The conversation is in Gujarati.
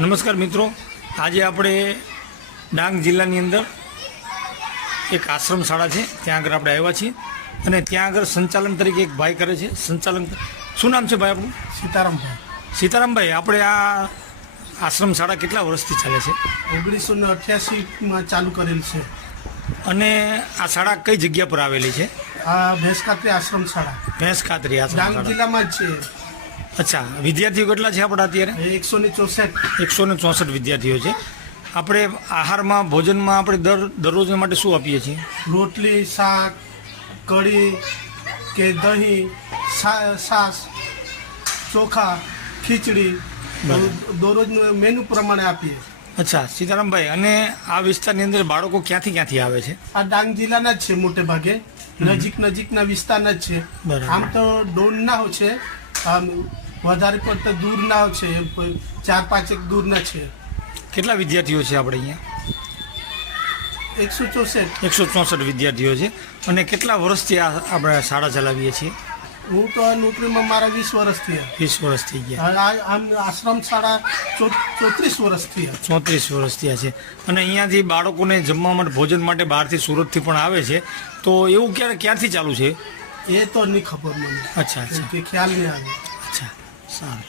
નમસ્કાર મિત્રો, આજે આપણે ડાંગ જિલ્લાની અંદર એક આશ્રમ શાળા છે ત્યાં આગળ આપણે આવ્યા છીએ અને ત્યાં આગળ સંચાલન તરીકે એક ભાઈ કરે છે. સંચાલન શું નામ છે ભાઈ આપણું? સીતારામભાઈ. સીતારામભાઈ, આપણે આ આશ્રમ શાળા કેટલા વર્ષથી ચાલે છે? 1988માં ચાલુ કરેલ છે. અને આ શાળા કઈ જગ્યા પર આવેલી છે? આ ભેંસકાતરી આશ્રમ શાળા ભેંસ ખાતરી આશ્રમ ડાંગ શાળા. જિલ્લામાં જ છે. અચ્છા, વિદ્યાર્થીઓ કેટલા છે આપણા અત્યારે? 164. 164 વિદ્યાર્થીઓ છે. આપણે આહારમાં ભોજનમાં આપણે દરરોજ માટે શું આપીએ છીએ? રોટલી, શાક, કઢી કે દહીં, છાશ, ચોખા, ખીચડી દરરોજનું મેનુ પ્રમાણે આપીએ. અચ્છા સીતારામભાઈ, અને આ વિસ્તારની અંદર બાળકો ક્યાંથી આવે છે? આ ડાંગ જિલ્લાના જ છે મોટે ભાગે, નજીકના વિસ્તારના જ છે. બરાબર. આમ તો દોડના છે, આમ વધારે પડતા દૂરના છે, 4-5 દૂરના છે. કેટલા વિદ્યાર્થીઓ છે આપણે અહીંયા? 164. 164 વિદ્યાર્થીઓ છે. અને કેટલા વર્ષથી આ આપણે શાળા ચલાવીએ છીએ? હું તો આ નોકરીમાં મારા 20 વર્ષ થયા. 20 વર્ષ થઈ ગયા. આમ આશ્રમ શાળા 34 વર્ષ થયા. 34 વર્ષ થયા છે. અને અહીંયાથી બાળકોને જમવા માટે ભોજન માટે બહારથી સુરતથી પણ આવે છે, તો એવું ક્યારથી ચાલુ છે? એ તો નહીં ખબર મને. અચ્છા, કે ખ્યાલ નહીં આવે. અચ્છા, સારું.